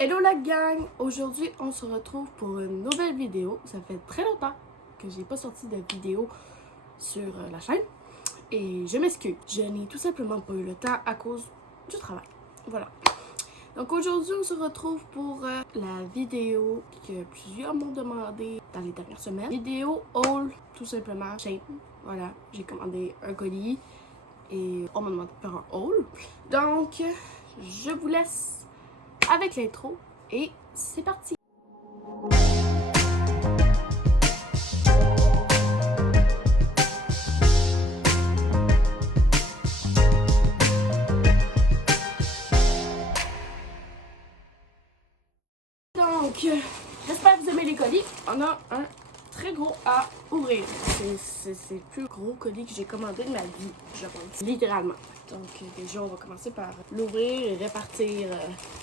Hello la gang! Aujourd'hui, on se retrouve pour une nouvelle vidéo. Ça fait très longtemps que j'ai pas sorti de vidéo sur la chaîne. Et je m'excuse, je n'ai tout simplement pas eu le temps à cause du travail. Voilà. Donc aujourd'hui, on se retrouve pour la vidéo que plusieurs m'ont demandé dans les dernières semaines. Vidéo haul, tout simplement, Shein. Voilà, j'ai commandé un colis et on m'a demandé de faire un haul. Donc, je vous laisse avec l'intro et c'est parti! Donc, j'espère que vous aimez les colis. On a un très gros à ouvrir. C'est le plus gros colis que j'ai commandé de ma vie, je pense, littéralement. Donc, déjà, on va commencer par l'ouvrir et répartir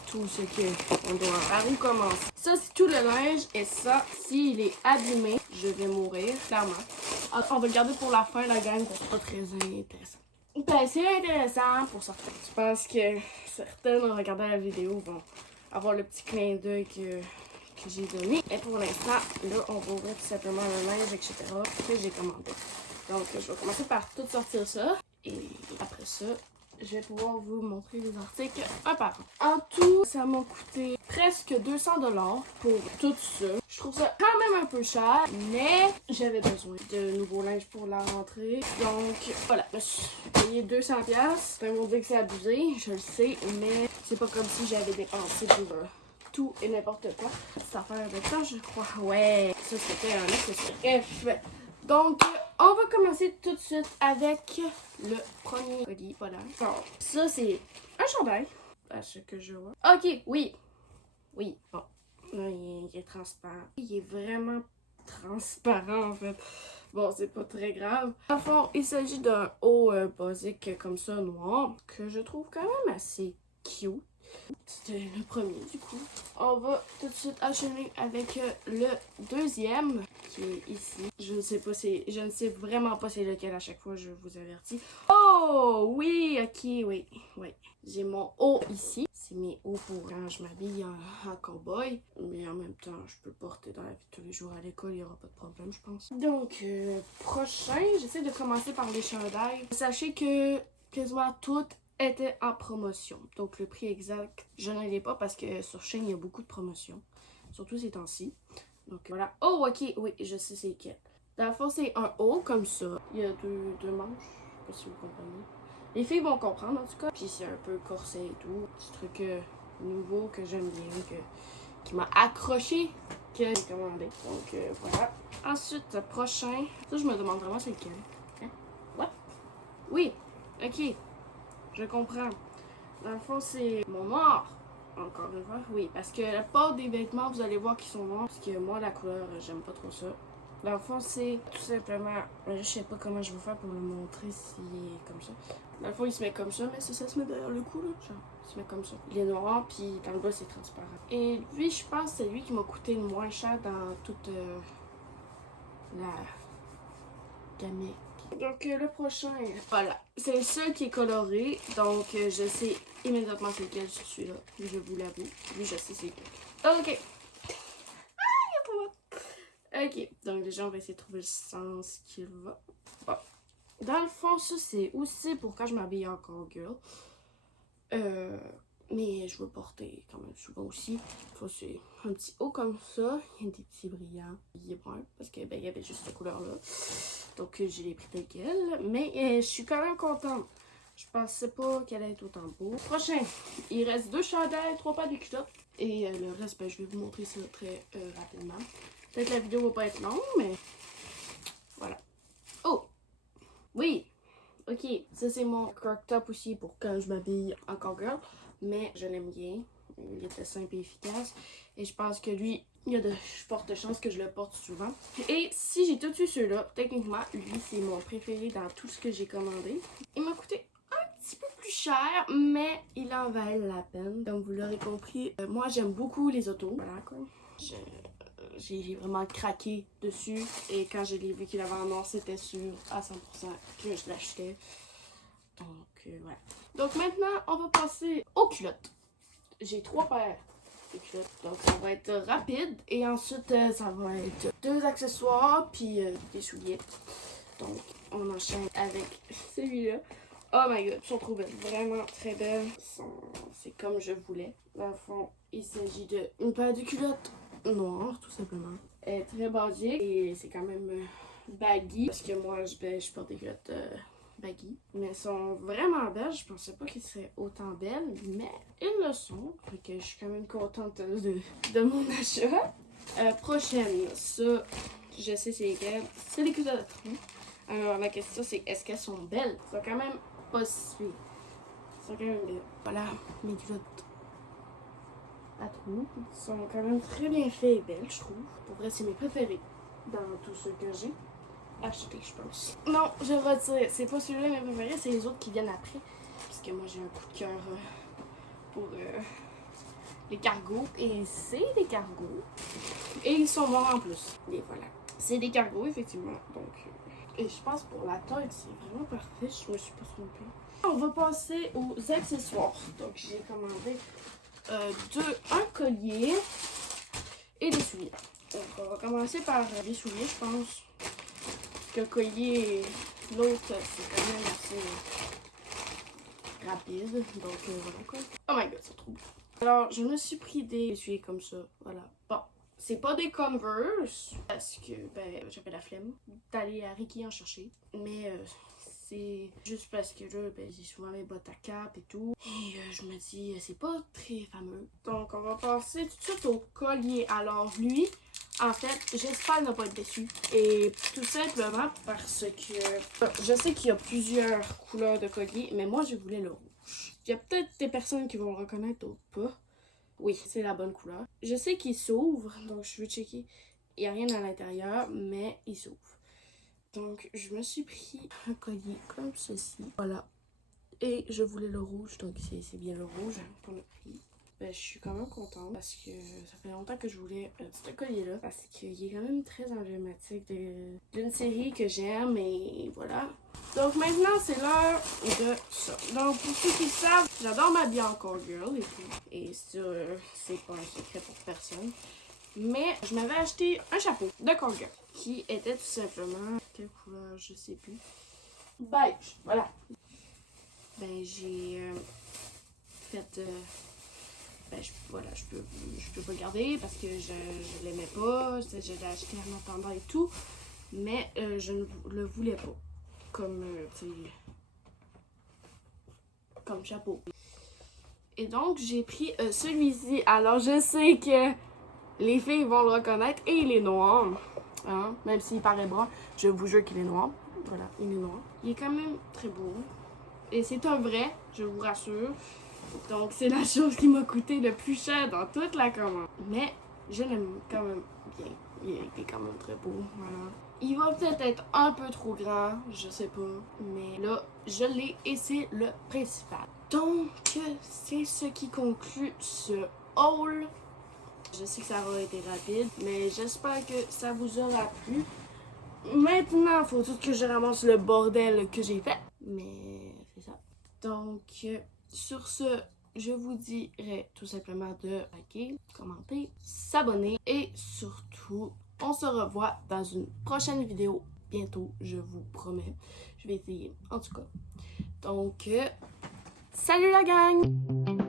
tout ce qu'on doit. Par où commencer? Ça, c'est tout le linge. Et ça, s'il est abîmé, je vais mourir, clairement. On va le garder pour la fin, la gang, c'est pas très intéressant. Ben, c'est intéressant pour certains. Je pense que certaines, en regardant la vidéo, vont avoir le petit clin d'œil que j'ai donné. Et pour l'instant, là, on va ouvrir tout simplement le linge, etc. que j'ai commandé. Donc, je vais commencer par tout sortir ça. Et après ça, je vais pouvoir vous montrer les articles un par un. En tout, ça m'a coûté presque 200$ pour tout ça. Je trouve ça quand même un peu cher, mais j'avais besoin de nouveaux linges pour la rentrée. Donc, voilà, je me suis payé 200$. C'est un mot que c'est abusé, je le sais, mais c'est pas comme si j'avais dépensé pour tout et n'importe quoi. Cette affaire de ça, je crois. Ouais, ça c'était un accessoire. Bref, donc, on va commencer tout de suite avec le premier colis. Voilà. Bon, ça c'est un chandail, à ce que je vois. Ok, oui. Oui, bon. Là, il est transparent. Il est vraiment transparent, en fait. Bon, c'est pas très grave. À fond, il s'agit d'un haut basique comme ça, noir, que je trouve quand même assez cute. C'était le premier, du coup. On va tout de suite enchaîner avec le deuxième, qui est ici. Je ne sais vraiment pas c'est lequel à chaque fois, je vous avertis. Oh, oui, ok, oui. J'ai mon haut ici. C'est mes hauts pour quand je m'habille en cowboy. Mais en même temps, je peux le porter dans la vie de tous les jours à l'école, il n'y aura pas de problème, je pense. Donc, prochain, j'essaie de commencer par les chandails. Sachez que quasiment toutes était en promotion. Donc le prix exact, je ne l'ai pas parce que sur Shein, il y a beaucoup de promotions. Surtout ces temps-ci. Donc voilà. Oh, ok, oui, je sais c'est quel. Dans le fond, c'est un haut comme ça. Il y a deux manches. Je sais pas si vous comprenez. Les filles vont comprendre en tout cas. Puis c'est un peu corset et tout. Petit truc nouveau que j'aime bien, qui m'a accroché, que j'ai commandé. Donc voilà. Ensuite, prochain. Ça, je me demande vraiment c'est lequel. Hein? What? Oui, ok. Je comprends. Dans le fond, c'est mon noir. Encore une fois, oui. Parce que la part des vêtements, vous allez voir qu'ils sont noirs. Parce que moi, la couleur, j'aime pas trop ça. Dans le fond, c'est tout simplement... Je sais pas comment je vais faire pour le montrer s'il est comme ça. Dans le fond, il se met comme ça, mais ça se met derrière le cou, là. Genre, il se met comme ça. Il est noir, puis dans le bas, c'est transparent. Et lui, je pense que c'est lui qui m'a coûté le moins cher dans toute la gamme. Donc le prochain, voilà, c'est le seul qui est coloré, donc je sais immédiatement c'est lequel je suis là, je vous l'avoue, oui je sais c'est lequel. Ok. Ok, donc déjà on va essayer de trouver le sens qu'il va. Bon, dans le fond ça c'est aussi pour quand je m'habille en cowgirl, mais je veux porter quand même souvent aussi. C'est un petit haut comme ça, il y a des petits brillants, il est brun parce que ben il y avait juste cette couleur là. Donc, je l'ai pris tel quel. Mais je suis quand même contente. Je pensais pas qu'elle allait être autant beau. Prochain, il reste 2 chandails, 3 paires de culottes. Et le reste, ben, je vais vous montrer ça très rapidement. Peut-être que la vidéo va pas être longue, mais voilà. Oh! Oui! Ok, ça c'est mon crop top aussi pour quand je m'habille en cowgirl. Mais je l'aime bien. Il était simple et efficace. Et je pense que lui, il y a de fortes chances que je le porte souvent. Et si j'ai tout eu ceux-là, techniquement, lui, c'est mon préféré dans tout ce que j'ai commandé. Il m'a coûté un petit peu plus cher, mais il en valait la peine. Comme vous l'aurez compris, moi, j'aime beaucoup les autos. Voilà, quoi. J'ai vraiment craqué dessus. Et quand je l'ai vu qu'il avait en noir, c'était sûr à 100% que je l'achetais. Donc, voilà. Donc maintenant, on va passer aux culottes. J'ai 3 paires des culottes. Donc ça va être rapide. Et ensuite, ça va être 2 accessoires puis des souliers. Donc on enchaîne avec celui-là. Oh my god, ils sont trop belles. Vraiment très belles. C'est comme je voulais. Dans le fond, il s'agit d'une paire de culottes noires, tout simplement. Elle est très basique et c'est quand même baggy. Parce que moi, je porte des culottes baggy. Mais elles sont vraiment belles. Je pensais pas qu'elles seraient autant belles, mais elles le sont. Fait que je suis quand même contente de mon achat. Prochaine, ça, je sais c'est lesquelles. C'est les culottes à trous. Alors la question c'est est-ce qu'elles sont belles? Elles sont quand même pas si pires. Elles sont quand même belles. Voilà mes culottes à trous. Elles sont quand même très bien faites et belles, je trouve. Pour vrai, c'est mes préférés dans tous ceux que j'ai achetés, je pense. Non, je retire. C'est pas celui-là mes préférés, c'est les autres qui viennent après. Parce que moi j'ai un coup de cœur pour les cargos. Et c'est des cargos. Et ils sont bons en plus. Et voilà. C'est des cargos, effectivement. Donc. Et je pense pour la taille, c'est vraiment parfait. Je me suis pas trompée. On va passer aux accessoires. Donc j'ai commandé un collier et des souliers. Donc on va commencer par les souliers, je pense. Parce que le collier, l'autre, c'est quand même assez rapide. Donc voilà quoi. Oh my god, c'est trop beau. Alors je me suis pris des souliers comme ça. Voilà. Bon. C'est pas des Converse, parce que j'avais la flemme d'aller à Ricky en chercher. Mais c'est juste parce que là, j'ai souvent mes bottes à cap et tout. Et je me dis, c'est pas très fameux. Donc on va passer tout de suite au collier. Alors lui, en fait, j'espère ne pas être déçu. Et tout simplement parce que je sais qu'il y a plusieurs couleurs de collier, mais moi je voulais le rouge. Il y a peut-être des personnes qui vont le reconnaître, d'autres pas. Oui, c'est la bonne couleur. Je sais qu'il s'ouvre, donc je vais checker. Il n'y a rien à l'intérieur, mais il s'ouvre. Donc, je me suis pris un collier comme ceci. Voilà. Et je voulais le rouge, donc c'est bien le rouge qu'on a pris. Je suis quand même contente parce que ça fait longtemps que je voulais ce collier-là. Parce qu'il est quand même très emblématique d'une série que j'aime et voilà. Donc maintenant, c'est l'heure de ça. Donc pour ceux qui savent, j'adore m'habiller en call girl et tout. Et ça, c'est pas un secret pour personne. Mais je m'avais acheté un chapeau de call girl qui était tout simplement... Quelle couleur? Je sais plus. Beige, voilà. J'ai fait... voilà, je peux pas le garder parce que je l'aimais pas. Je l'ai acheté en attendant et tout. Mais je ne le voulais pas. Comme chapeau. Et donc, j'ai pris celui-ci. Alors, je sais que les filles vont le reconnaître. Et il est noir. Hein? Même s'il paraît brun, je vous jure qu'il est noir. Voilà, il est noir. Il est quand même très beau. Et c'est un vrai, je vous rassure. Donc, c'est la chose qui m'a coûté le plus cher dans toute la commande. Mais je l'aime quand même bien. Il est quand même très beau. Voilà. Il va peut-être être un peu trop grand, je sais pas. Mais là, je l'ai et c'est le principal. Donc, c'est ce qui conclut ce haul. Je sais que ça aura été rapide, mais j'espère que ça vous aura plu. Maintenant, il faut tout que je ramasse le bordel que j'ai fait. Mais c'est ça. Donc, sur ce, je vous dirais tout simplement de liker, commenter, s'abonner et surtout, on se revoit dans une prochaine vidéo bientôt, je vous promets. Je vais essayer, en tout cas. Donc, salut la gang!